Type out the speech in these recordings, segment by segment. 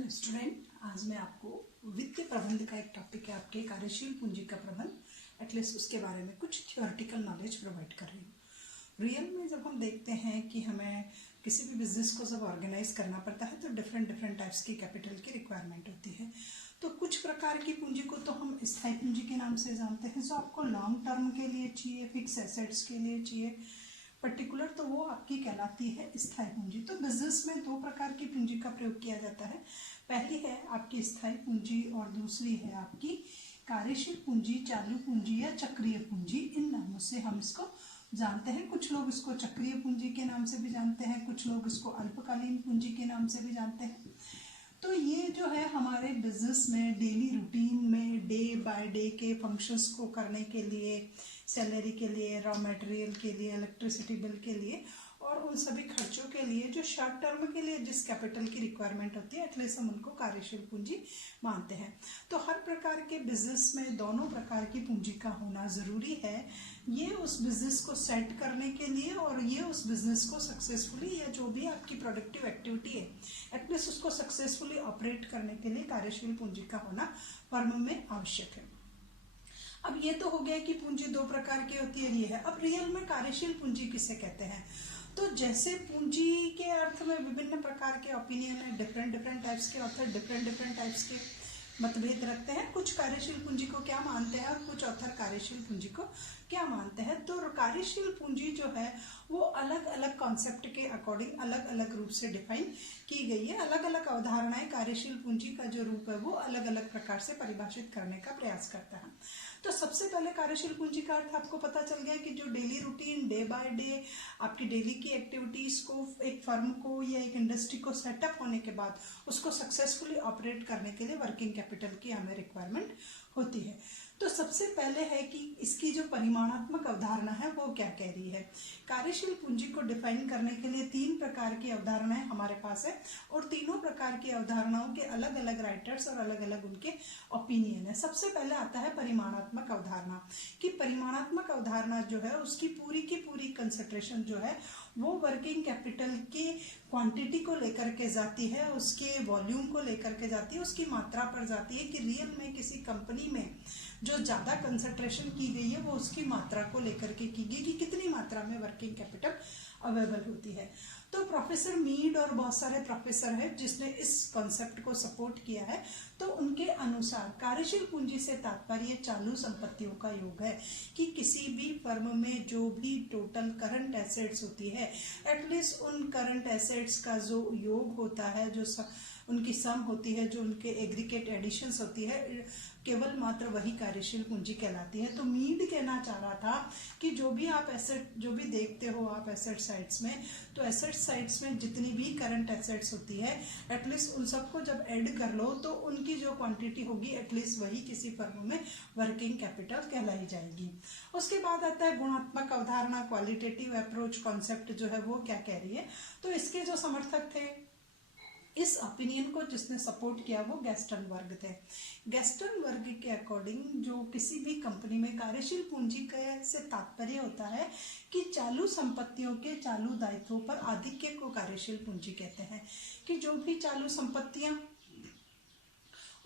Hello student, आज मैं आपको वित्तीय प्रबंध का एक टॉपिक है आपके कार्यशील पूंजी का प्रबंध एटलीस्ट उसके बारे में कुछ थियोरेटिकल नॉलेज प्रोवाइड कर रही हूँ। रियल में जब हम देखते हैं कि हमें किसी भी बिजनेस को जब ऑर्गेनाइज करना पड़ता है तो डिफरेंट टाइप्स की कैपिटल की रिक्वायरमेंट होती है। तो कुछ प्रकार की पूंजी को तो हम स्थायी पूंजी के नाम से जानते हैं, जो आपको लॉन्ग टर्म के लिए चाहिए, फिक्स एसेट्स के लिए चाहिए पर्टिकुलर, तो वो आपकी कहलाती है स्थायी पूंजी। तो बिजनेस में दो प्रकार की पूंजी का प्रयोग किया जाता है। पहली है आपकी स्थायी पूंजी और दूसरी है आपकी कार्यशील पूंजी, चालू पूंजी या चक्रीय पूंजी। इन नामों से हम इसको जानते हैं। कुछ लोग इसको चक्रीय पूंजी के नाम से भी जानते हैं, कुछ लोग इसको अल्पकालीन पूंजी के नाम से भी जानते हैं। तो ये जो है हमारे बिजनेस में डेली रूटीन में डे बाय डे के फंक्शंस को करने के लिए, सैलरी के लिए, रॉ मटेरियल के लिए, इलेक्ट्रिसिटी बिल के लिए और उन सभी खर्चों के लिए जो शॉर्ट टर्म के लिए जिस कैपिटल की रिक्वायरमेंट होती है एटलीस्ट हम उनको कार्यशील पूंजी मानते हैं। तो हर प्रकार के बिजनेस में दोनों प्रकार की पूंजी का होना ज़रूरी है। ये उस बिजनेस को सेट करने के लिए और ये उस बिजनेस को सक्सेसफुली या जो भी आपकी प्रोडक्टिव एक्टिविटी है एटलीस्ट उसको सक्सेसफुली ऑपरेट करने के लिए कार्यशील पूंजी का होना फर्म में आवश्यक है। अब ये तो हो गया कि पूंजी दो प्रकार की होती है, ये है। अब रियल में कार्यशील पूंजी किसे कहते हैं? तो जैसे पूंजी के अर्थ में विभिन्न प्रकार के ओपिनियन है, डिफरेंट टाइप्स के ऑथर डिफरेंट टाइप्स के मतभेद रखते हैं। कुछ कार्यशील पूंजी को क्या मानते हैं और कुछ ऑथर कार्यशील पूंजी को क्या मानते हैं। तो कार्यशील पूंजी जो है वो अलग अलग कॉन्सेप्ट के अकॉर्डिंग अलग अलग रूप से डिफाइन की गई है। अलग अलग अवधारणाएं कार्यशील पूंजी का जो रूप है वो अलग अलग प्रकार से परिभाषित करने का प्रयास करता है। तो सबसे पहले कार्यशील पूंजी का अर्थ आपको पता चल गया कि जो daily routine day by day आपकी डेली की एक्टिविटीज को एक फर्म को या एक इंडस्ट्री को सेटअप होने के बाद उसको सक्सेसफुली ऑपरेट करने के लिए वर्किंग कैपिटल की हमें रिक्वायरमेंट होती है। तो सबसे पहले है कि इसकी जो परिमाणात्मक अवधारणा है वो क्या कह रही है। कार्यशील पूंजी को डिफाइन करने के लिए तीन प्रकार की अवधारणाएं हमारे पास है और तीनों प्रकार की अवधारणाओं के अलग अलग राइटर्स और अलग अलग उनके ओपिनियन है। सबसे पहले आता है परिमाणात्मक अवधारणा कि परिमाणात्मक अवधारणा जो है उसकी पूरी की पूरी कंसंट्रेशन जो है वो वर्किंग कैपिटल की क्वांटिटी को लेकर के जाती है, उसके वॉल्यूम को लेकर के जाती है, उसकी मात्रा पर जाती है कि रियल में किसी कंपनी में जो ज़्यादा कंसंट्रेशन की गई है वो उसकी मात्रा को लेकर के की गई कि कितनी मात्रा में वर्किंग कैपिटल अवेलेबल होती है। तो प्रोफेसर मीड और बहुत सारे प्रोफेसर हैं जिसने इस कॉन्सेप्ट को सपोर्ट किया है। तो उनके अनुसार कार्यशील पूंजी से तात्पर्य चालू संपत्तियों का योग है कि किसी भी फर्म में जो भी टोटल करंट एसेट्स होती है एटलीस्ट उन करंट एसेट्स का जो योग होता है, जो उनकी सम होती है, जो उनके एग्रीगेट एडिशंस होती है, केवल मात्र वही कार्यशील पूंजी कहलाती है। तो मीड कहना चाह रहा था कि जो भी आप एसेट जो भी देखते हो आप एसेट साइड्स में, तो एसेट साइड्स में जितनी भी करंट एसेट्स होती है एटलीस्ट उन सबको जब ऐड कर लो तो उनकी जो क्वांटिटी होगी एटलीस्ट वही किसी फर्म में वर्किंग कैपिटल कहलाई जाएगी। उसके बाद आता है गुणात्मक अवधारणा, क्वालिटेटिव अप्रोच कॉन्सेप्ट जो है वो क्या कह रही है। तो इसके जो समर्थक थे, इस ओपिनियन को जिसने सपोर्ट किया वो गैस्टन वर्ग थे। गैस्टन वर्ग के अकॉर्डिंग जो किसी भी कंपनी में कार्यशील पूंजी से तात्पर्य होता है कि चालू संपत्तियों के चालू दायित्वों पर आधिक्य को कार्यशील पूंजी कहते हैं। कि जो भी चालू संपत्तियां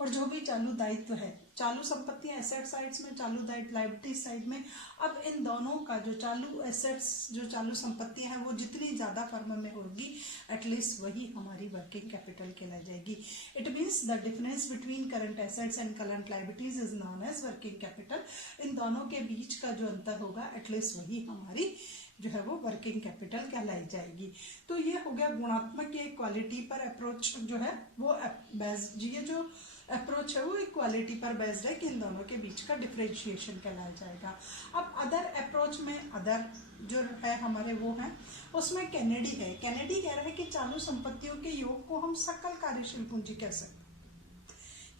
और जो भी चालू दायित्व है, चालू संपत्तियां एसेट साइड्स में, चालू दायित्व लायबिलिटी साइड में। अब इन दोनों का जो चालू एसेट्स जो चालू संपत्तियां हैं वो जितनी ज़्यादा फर्म में होगी एटलीस्ट वही हमारी वर्किंग कैपिटल कहलाई जाएगी। It means the difference between current assets and current liabilities is known as working capital. इन दोनों के बीच का जो अंतर होगा एटलीस्ट वही हमारी जो है वो वर्किंग कैपिटल कहलाई जाएगी। तो ये हो गया गुणात्मक या क्वालिटी पर अप्रोच जो है वो बेस्ड, ये जो अप्रोच है वो इक्वालिटी पर बेस्ड है कि इन दोनों के बीच का डिफरेंशिएशन कहलाया जाएगा। अब अदर अप्रोच में अदर जो है हमारे वो हैं, उसमें कैनेडी है। कैनेडी कह रहा है कि चालू संपत्तियों के योग को हम सकल कार्यशील पूंजी कह सकते हैं।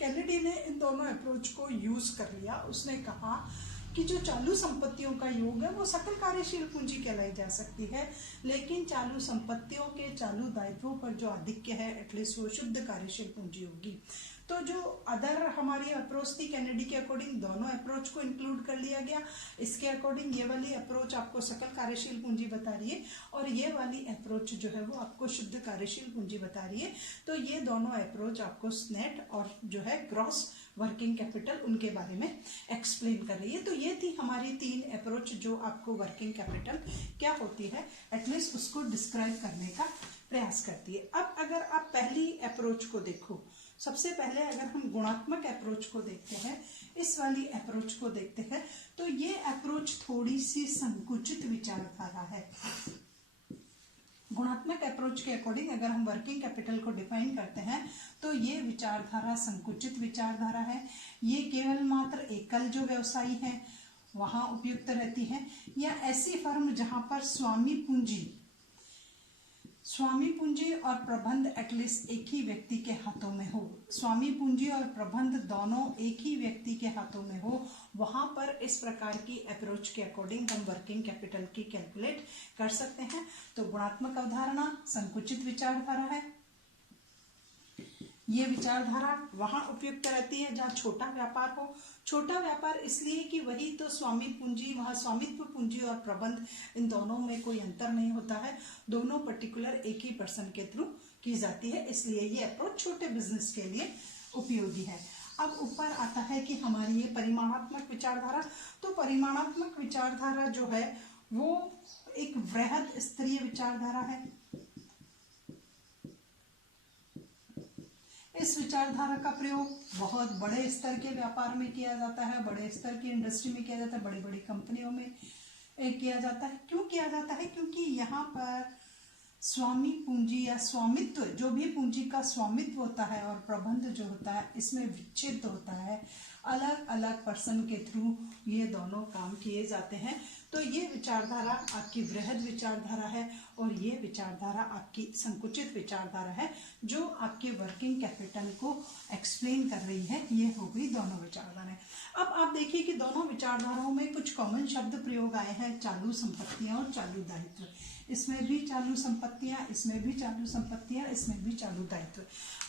कैनेडी ने इन दोनों अप्रोच को यूज कर लिया। उसने कहा कि जो चालू संपत्तियों का योग है वो सकल कार्यशील पूंजी कहलाई जा सकती है, लेकिन चालू संपत्तियों के चालू दायित्वों पर जो आधिक्य है एटलीस्ट वो शुद्ध कार्यशील पूंजी होगी। तो जो अदर हमारी अप्रोच थी कैनेडी के अकॉर्डिंग, दोनों अप्रोच को इंक्लूड कर लिया गया। इसके अकॉर्डिंग ये वाली अप्रोच आपको सकल कार्यशील पूंजी बता रही है और ये वाली अप्रोच जो है वो आपको शुद्ध कार्यशील पूंजी बता रही है। तो ये दोनों अप्रोच आपको नेट और जो है ग्रॉस वर्किंग कैपिटल उनके बारे में एक्सप्लेन कर रही है। तो ये थी हमारी 3 अप्रोच जो आपको वर्किंग कैपिटल क्या होती है एटलीस्ट उसको डिस्क्राइब करने का प्रयास करती है। अब अगर आप पहली अप्रोच को देखो, सबसे पहले अगर हम गुणात्मक अप्रोच को देखते हैं, इस वाली अप्रोच को देखते हैं, तो ये अप्रोच थोड़ी सी संकुचित विचारधारा है। गुणात्मक अप्रोच के अकॉर्डिंग अगर हम वर्किंग कैपिटल को डिफाइन करते हैं तो ये विचारधारा संकुचित विचारधारा है। ये केवल मात्र एकल जो व्यवसायी है वहां उपयुक्त रहती है, या ऐसी फर्म जहां पर स्वामी पूंजी और प्रबंध एटलीस्ट एक ही व्यक्ति के हाथों में हो। स्वामी पूंजी और प्रबंध दोनों एक ही व्यक्ति के हाथों में हो, वहां पर इस प्रकार की अप्रोच के अकॉर्डिंग हम वर्किंग कैपिटल की कैलकुलेट कर सकते हैं। तो गुणात्मक अवधारणा संकुचित विचारधारा है। ये विचारधारा वहां उपयुक्त रहती है जहां छोटा व्यापार हो। छोटा व्यापार इसलिए कि वही तो स्वामी पूंजी, वहां स्वामित्व पूंजी और प्रबंध इन दोनों में कोई अंतर नहीं होता है, दोनों पर्टिकुलर एक ही पर्सन के थ्रू की जाती है, इसलिए ये अप्रोच छोटे बिजनेस के लिए उपयोगी है। अब ऊपर आता है कि हमारी ये परिमाणात्मक विचारधारा, तो परिमाणात्मक विचारधारा जो है वो एक वृहद स्तरीय विचारधारा है। इस विचारधारा का प्रयोग बहुत बड़े स्तर के व्यापार में किया जाता है, बड़े स्तर की इंडस्ट्री में किया जाता है, बड़ी बड़ी कंपनियों में किया जाता है। क्यों किया जाता है? क्योंकि यहाँ पर स्वामी पूंजी या स्वामित्व, जो भी पूंजी का स्वामित्व होता है और प्रबंध जो होता है इसमें विच्छेद होता है, अलग अलग पर्सन के थ्रू ये दोनों काम किए जाते हैं। तो ये विचारधारा आपकी वृहद विचारधारा है और ये विचारधारा आपकी संकुचित विचारधारा है जो आपके वर्किंग कैपिटल को एक्सप्लेन कर रही है। ये हो गई दोनों विचारधाराएं। अब आप देखिए कि दोनों विचारधाराओं में कुछ कॉमन शब्द प्रयोग आए हैं, चालू संपत्तियां और चालू दायित्व। इसमें भी चालू संपत्तियां, इसमें भी चालू संपत्तियां, इसमें भी चालू दायित्व।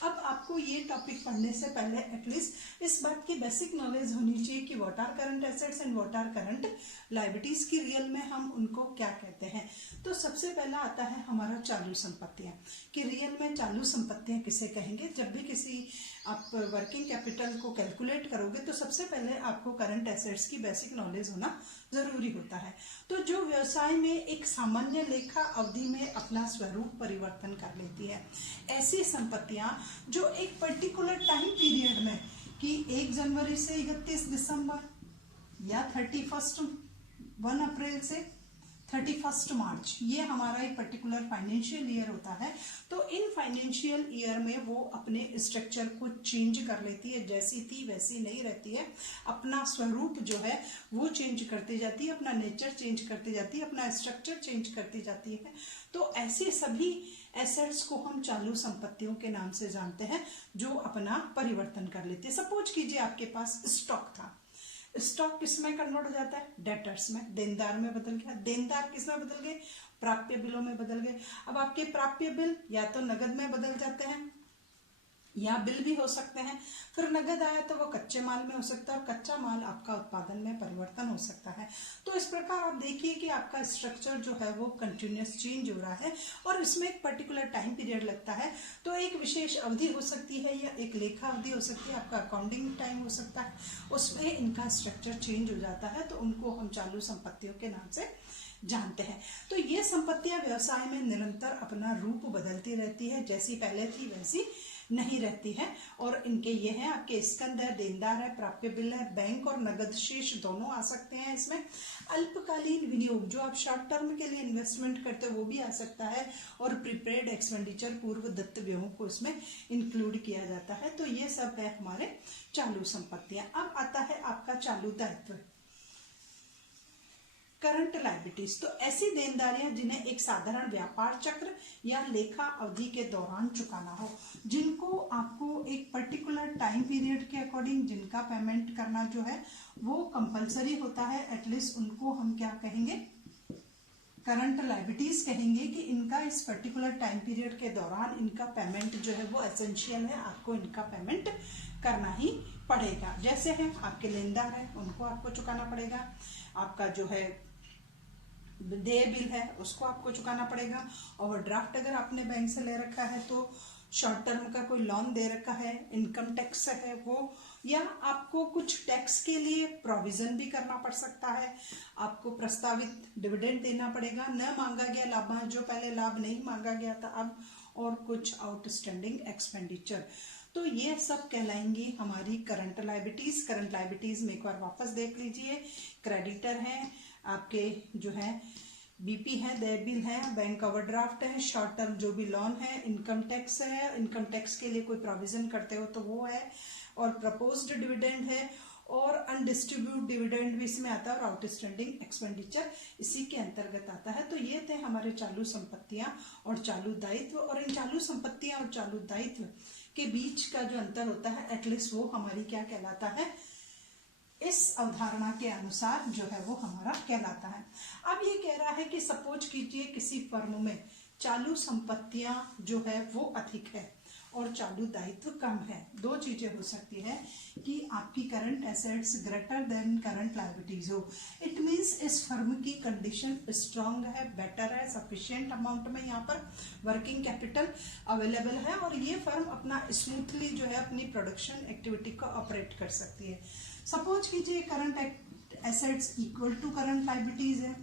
अब आपको ये टॉपिक पढ़ने से पहले एटलीस्ट इस बात की बेसिक नॉलेज होनी चाहिए कि what are current assets and what are current liabilities की रियल में हम उनको क्या कहते हैं। तो सबसे पहला आता है हमारा चालू संपत्तियां, कि रियल में चालू संपत्तियां किसे कहेंगे। जब भी किसी आप वर्किंग कैपिटल को कैलकुलेट करोगे तो सबसे पहले आपको करंट एसेट्स की बेसिक नॉलेज होना जरूरी होता है। तो जो व्यवसाय में एक सामान्य लेखा अवधि में अपना स्वरूप परिवर्तन कर लेती है, ऐसी संपत्तियां जो एक पर्टिकुलर टाइम पीरियड में, कि 1 जनवरी से 31 दिसंबर या 1 अप्रैल से 31 मार्च, ये हमारा एक पर्टिकुलर फाइनेंशियल ईयर होता है। तो इन फाइनेंशियल ईयर में वो अपने स्ट्रक्चर को चेंज कर लेती है, जैसी थी वैसी नहीं रहती है, अपना स्वरूप जो है वो चेंज करती जाती है, अपना नेचर चेंज करती जाती है, अपना स्ट्रक्चर चेंज करती जाती है। तो ऐसे सभी एसेट्स को हम चालू संपत्तियों के नाम से जानते हैं जो अपना परिवर्तन कर लेते हैं। सपोज कीजिए आपके पास स्टॉक था, स्टॉक किसमें कन्वर्ट हो जाता है? डेटर्स में, देनदार में बदल गया। देनदार किसमें बदल गए? प्राप्य बिलों में बदल गए। अब आपके प्राप्य बिल या तो नगद में बदल जाते हैं या बिल भी हो सकते हैं। फिर नगद आया तो वो कच्चे माल में हो सकता है और कच्चा माल आपका उत्पादन में परिवर्तन हो सकता है। तो इस प्रकार आप देखिए कि आपका स्ट्रक्चर जो है वो कंटिन्यूस चेंज हो रहा है और इसमें एक पर्टिकुलर टाइम पीरियड लगता है। तो एक विशेष अवधि हो सकती है या एक लेखा अवधि हो सकती है, आपका अकाउंटिंग टाइम हो सकता है, उसमें इनका स्ट्रक्चर चेंज हो जाता है। तो उनको हम चालू संपत्तियों के नाम से जानते हैं। तो ये संपत्तियां व्यवसाय में निरंतर अपना रूप बदलती रहती है, जैसी पहले थी वैसी नहीं रहती है। और इनके ये हैं आपके स्कंद है, देनदार है, प्राप्य बिल है, बैंक और नगद शेष दोनों आ सकते हैं इसमें। अल्पकालीन विनियोग, जो आप शॉर्ट टर्म के लिए इन्वेस्टमेंट करते हो वो भी आ सकता है। और प्रीपेड एक्सपेंडिचर, पूर्व दत्त व्ययों को इसमें इंक्लूड किया जाता है। तो ये सब है हमारे चालू संपत्तियां। अब आता है आपका चालू दायित्व, करंट लायबिलिटीज। तो ऐसी देनदारियां जिन्हें एक साधारण व्यापार चक्र या लेखा अवधि के दौरान चुकाना हो, जिनको आपको एक पर्टिकुलर टाइम पीरियड के अकॉर्डिंग जिनका पेमेंट करना जो है वो कंपलसरी होता है, एटलीस्ट उनको हम क्या कहेंगे? करंट लायबिलिटीज कहेंगे कि इनका इस पर्टिकुलर टाइम पीरियड के दौरान इनका पेमेंट जो है वो एसेंशियल है, आपको इनका पेमेंट करना ही पड़ेगा। जैसे है आपके लेनदार है, उनको आपको चुकाना पड़ेगा, आपका जो है देय बिल है उसको आपको चुकाना पड़ेगा, ओवरड्राफ्ट अगर आपने बैंक से ले रखा है तो शॉर्ट टर्म का कोई लोन दे रखा है, इनकम टैक्स है वो, या आपको कुछ टैक्स के लिए प्रोविजन भी करना पड़ सकता है, आपको प्रस्तावित डिविडेंड देना पड़ेगा, न मांगा गया लाभ जो पहले लाभ नहीं मांगा गया था अब, और कुछ आउटस्टैंडिंग एक्सपेंडिचर। तो ये सब कहलाएंगी हमारी करंट लायबिलिटीज। करंट लायबिलिटीज में एक बार वापस देख लीजिए, क्रेडिटर हैं आपके जो है बीपी है, देय बिल है, बैंक ओवरड्राफ्ट है, शॉर्ट टर्म जो भी लोन है, इनकम टैक्स है, इनकम टैक्स के लिए कोई प्रोविजन करते हो तो वो है, और प्रपोज्ड डिविडेंड है, और अनडिस्ट्रीब्यूट डिविडेंड भी इसमें आता है, और आउटस्टैंडिंग एक्सपेंडिचर इसी के अंतर्गत आता है। तो ये थे हमारे चालू संपत्तियां और चालू दायित्व, और इन चालू संपत्तियां और चालू दायित्व के बीच का जो अंतर होता है एटलीस्ट वो हमारी क्या कहलाता है, इस अवधारणा के अनुसार जो है वो हमारा कहलाता है। अब ये कह रहा है कि सपोज कीजिए किसी फर्म में चालू संपत्तियां जो है वो अधिक है और चालू दायित्व कम है। दो चीजें हो सकती है कि आपकी current assets greater than current liabilities हो, इट मींस इस फर्म की कंडीशन स्ट्रांग है, बेटर है, सफिशिएंट अमाउंट में यहाँ पर वर्किंग कैपिटल अवेलेबल है, और ये फर्म अपना स्मूथली जो है अपनी प्रोडक्शन एक्टिविटी को ऑपरेट कर सकती है। सपोज कीजिए current assets equal to current liabilities है,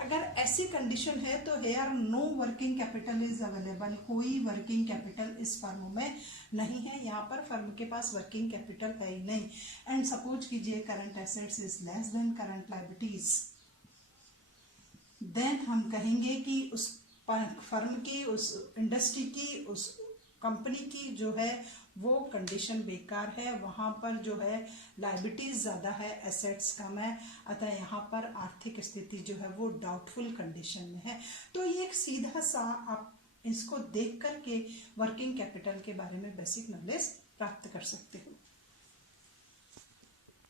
अगर ऐसी कंडीशन है तो here no working capital is available, कोई वर्किंग कैपिटल इस फर्म में नहीं है, यहाँ पर फर्म के पास वर्किंग कैपिटल है ही नहीं। एंड सपोज कीजिए current assets is less than current liabilities, then हम कहेंगे कि उस फर्म की, उस इंडस्ट्री की, उस कंपनी की जो है वो कंडीशन बेकार है, वहां पर जो है लायबिलिटीज ज्यादा है, एसेट्स कम है, अतः यहाँ पर आर्थिक स्थिति जो है वो डाउटफुल कंडीशन में है। तो ये एक सीधा सा आप इसको देख करके वर्किंग कैपिटल के बारे में बेसिक नॉलेज प्राप्त